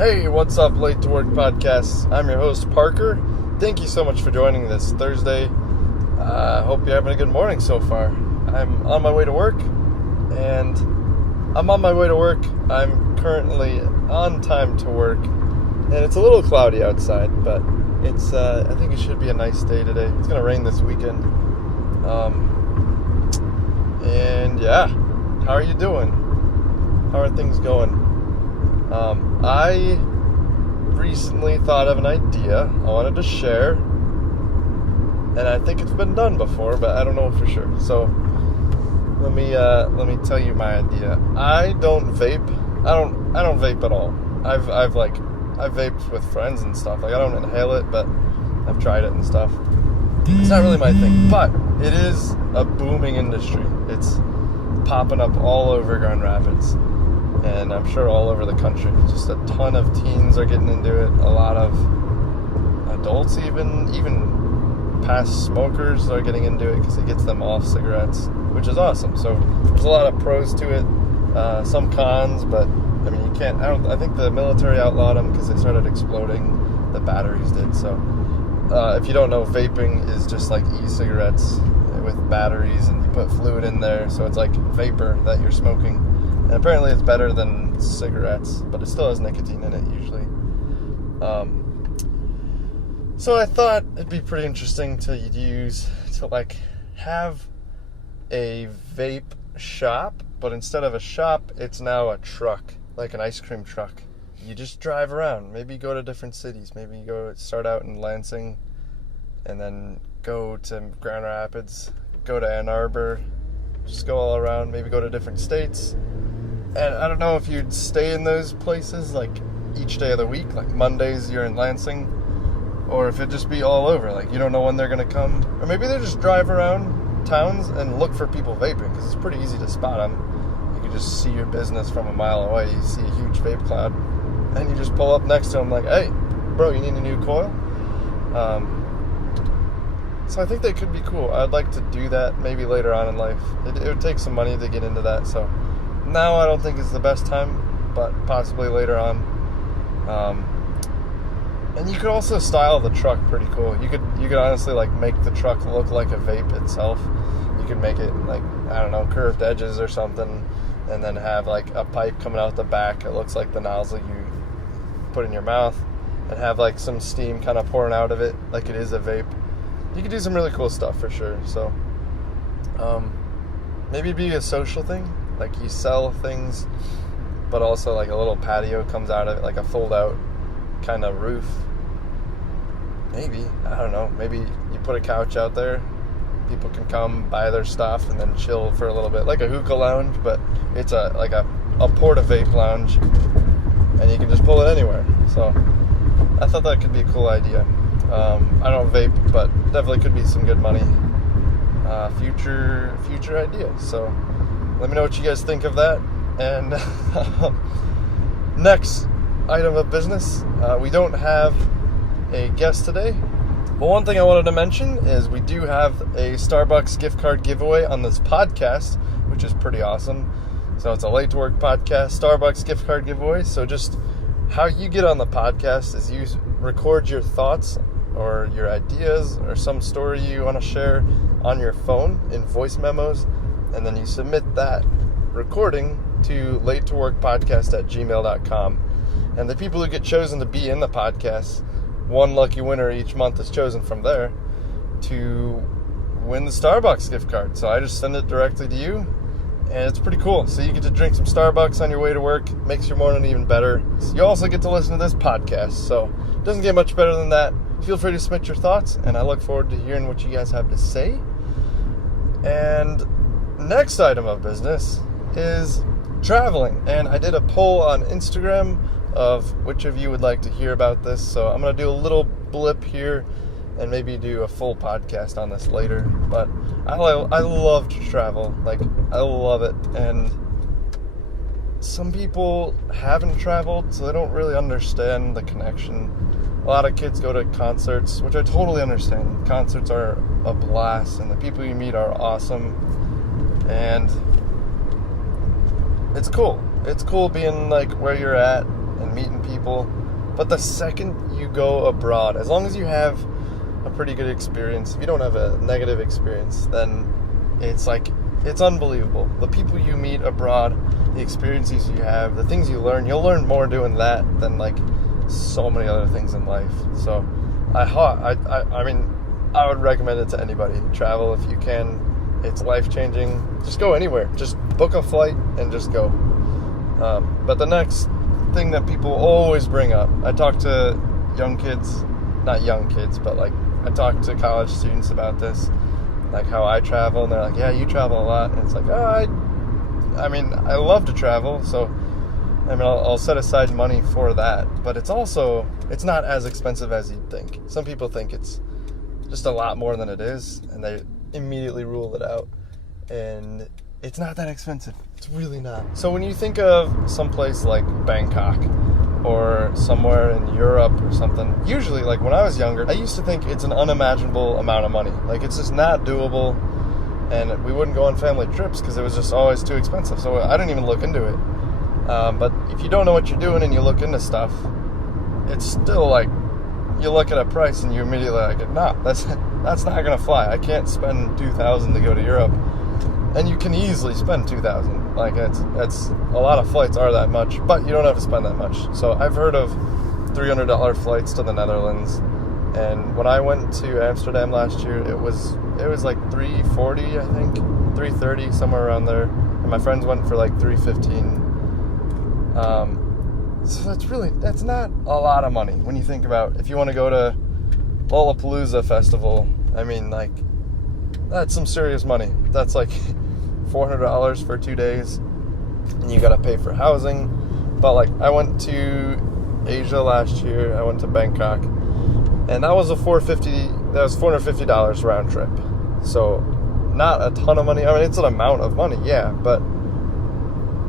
Hey, what's up, Late to Work Podcast? I'm your host, Parker. Thank you so much for joining this Thursday. Hope you're having a good morning so far. I'm on my way to work, and I'm currently on time to work, and it's a little cloudy outside, but it's, I think it should be a nice day today. It's going to rain this weekend. And yeah, how are you doing? How are things going? I recently thought of an idea I wanted to share, and I think it's been done before, but I don't know for sure. So let me tell you my idea. I don't vape. I don't vape at all. I've vaped with friends and stuff. Like, I don't inhale it, but I've tried it and stuff. It's not really my thing, but it is a booming industry. It's popping up all over Grand Rapids, and I'm sure all over the country. Just a ton of teens are getting into it. A lot of adults, even past smokers, are getting into it because it gets them off cigarettes, which is awesome. So there's a lot of pros to it, some cons, but I mean, you can't. I think the military outlawed them because they started exploding. The batteries did. So if you don't know, vaping is just like e-cigarettes with batteries, and you put fluid in there, so it's like vapor that you're smoking. And apparently it's better than cigarettes, but it still has nicotine in it usually. So I thought it'd be pretty interesting to have a vape shop, but instead of a shop, it's now a truck, like an ice cream truck. You just drive around, maybe go to different cities, maybe you start out in Lansing, and then go to Grand Rapids, go to Ann Arbor, just go all around, maybe go to different states. And I don't know if you'd stay in those places, like, each day of the week, like Mondays you're in Lansing, or if it'd just be all over, like, you don't know when they're going to come. Or maybe they just drive around towns and look for people vaping, because it's pretty easy to spot them. You can just see your business from a mile away. You see a huge vape cloud, and you just pull up next to them like, hey, bro, you need a new coil? So I think that could be cool. I'd like to do that maybe later on in life. It would take some money to get into that, so now I don't think it's the best time, but possibly later on. And you could also style the truck pretty cool. You could honestly, like, make the truck look like a vape itself. You could make it, like, I don't know, curved edges or something, and then have like a pipe coming out the back. It looks like the nozzle you put in your mouth, and have like some steam kind of pouring out of it like it is a vape. You could do some really cool stuff for sure. So maybe it'd be a social thing. Like, you sell things, but also like a little patio comes out of it, like a fold-out kind of roof. Maybe, I don't know. Maybe you put a couch out there. People can come buy their stuff and then chill for a little bit, like a hookah lounge, but it's a porta-vape lounge, and you can just pull it anywhere. So I thought that could be a cool idea. I don't vape, but definitely could be some good money. Future ideas. So let me know what you guys think of that. And next item of business, we don't have a guest today. But one thing I wanted to mention is we do have a Starbucks gift card giveaway on this podcast, which is pretty awesome. So it's a Late to Work Podcast Starbucks gift card giveaway. So just how you get on the podcast is you record your thoughts or your ideas or some story you want to share on your phone in voice memos, and then you submit that recording to latetoworkpodcast@gmail.com. And the people who get chosen to be in the podcast, one lucky winner each month is chosen from there to win the Starbucks gift card. So I just send it directly to you, and it's pretty cool. So you get to drink some Starbucks on your way to work. Makes your morning even better. So you also get to listen to this podcast. So it doesn't get much better than that. Feel free to submit your thoughts, and I look forward to hearing what you guys have to say. And next item of business is traveling. And I did a poll on Instagram of which of you would like to hear about this. So I'm going to do a little blip here and maybe do a full podcast on this later. But I love to travel. Like, I love it. And some people haven't traveled, so they don't really understand the connection. A lot of kids go to concerts, which I totally understand. Concerts are a blast, and the people you meet are awesome. And it's cool. It's cool being like where you're at and meeting people people. But the second you go abroad, as long as you have a pretty good experience, if you don't have a negative experience, then it's unbelievable. The people you meet abroad, the experiences you have, the things you learn, you'll learn more doing that than so many other things in life. So I mean, I would recommend it to anybody. Travel if you can. It's life-changing. Just go anywhere. Just book a flight and just go. But the next thing that people always bring up, I talk to young kids, not young kids, but I talk to college students about this, how I travel, and they're like, yeah, you travel a lot. And it's I mean, I love to travel, so I'll set aside money for that. But it's not as expensive as you'd think. Some people think it's just a lot more than it is, and they immediately rule it out. And it's not that expensive. It's really not. So when you think of someplace like Bangkok or somewhere in Europe or something, usually, when I was younger, I used to think it's an unimaginable amount of money. It's just not doable, and we wouldn't go on family trips because it was just always too expensive. So I didn't even look into it. But if you don't know what you're doing and you look into stuff, it's still you look at a price and you immediately nah, that's not gonna fly. I can't spend $2,000 to go to Europe. And you can easily spend $2,000. It's a lot of flights are that much, but you don't have to spend that much. So I've heard of $300 flights to the Netherlands, and when I went to Amsterdam last year, it was $340, I think, $330, somewhere around there. And my friends went for $315. So that's not a lot of money when you think about if you want to go to Lollapalooza festival. I mean, that's some serious money. That's $400 for 2 days, and you gotta pay for housing. But I went to Asia last year. I went to Bangkok, and that was $450 round trip. So not a ton of money. I mean, it's an amount of money, yeah, but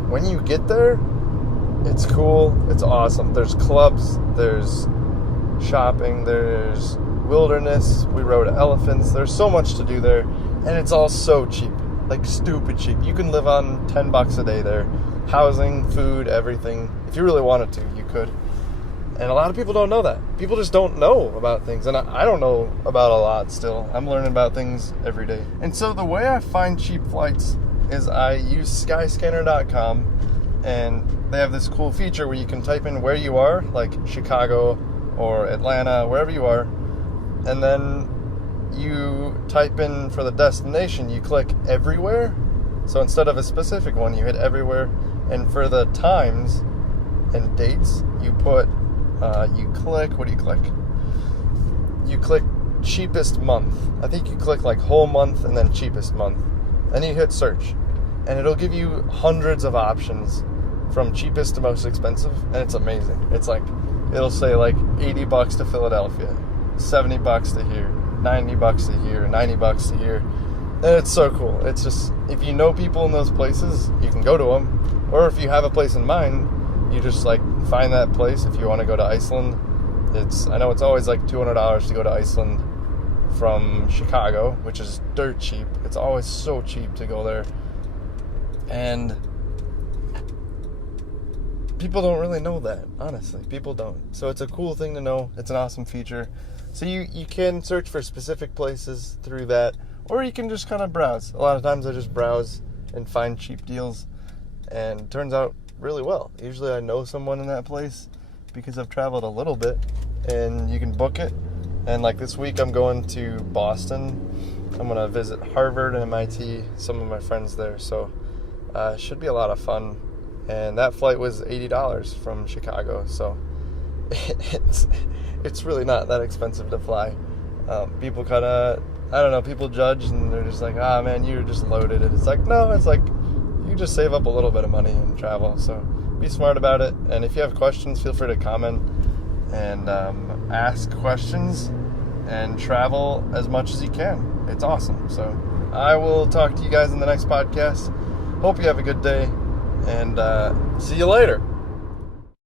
when you get there, it's cool. It's awesome. There's clubs, there's shopping, there's wilderness. We rode elephants. There's so much to do there, and it's all so cheap. Stupid cheap. You can live on $10 a day there. Housing, food, everything. If you really wanted to, you could. And a lot of people don't know that. People just don't know about things. And I don't know about a lot still. I'm learning about things every day. And so the way I find cheap flights is I use skyscanner.com, and they have this cool feature where you can type in where you are, Chicago or Atlanta, wherever you are, and then you type in for the destination, you click everywhere. So instead of a specific one, you hit everywhere. And for the times and dates, you put, you click, what do you click? You click cheapest month. I think you click whole month and then cheapest month. Then you hit search. And it'll give you hundreds of options from cheapest to most expensive. And it's amazing. It's it'll say $80 to Philadelphia, $70 to here, $90 to here, $90 to here. And it's so cool. It's just, if you know people in those places, you can go to them. Or if you have a place in mind, you just find that place. If you want to go to Iceland, I know it's always $200 to go to Iceland from Chicago, which is dirt cheap. It's always so cheap to go there. And people don't really know that, honestly. People don't. So it's a cool thing to know. It's an awesome feature. So you can search for specific places through that, or you can just kind of browse. A lot of times I just browse and find cheap deals, and it turns out really well. Usually I know someone in that place because I've traveled a little bit, and you can book it. And this week I'm going to Boston. I'm going to visit Harvard and MIT, some of my friends there, so it should be a lot of fun. And that flight was $80 from Chicago, so it's really not that expensive to fly. People kind of, I don't know, people judge, and they're just man, you're just loaded. And it's no, it's you just save up a little bit of money and travel. So be smart about it. And if you have questions, feel free to comment and ask questions and travel as much as you can. It's awesome. So I will talk to you guys in the next podcast. Hope you have a good day, and see you later.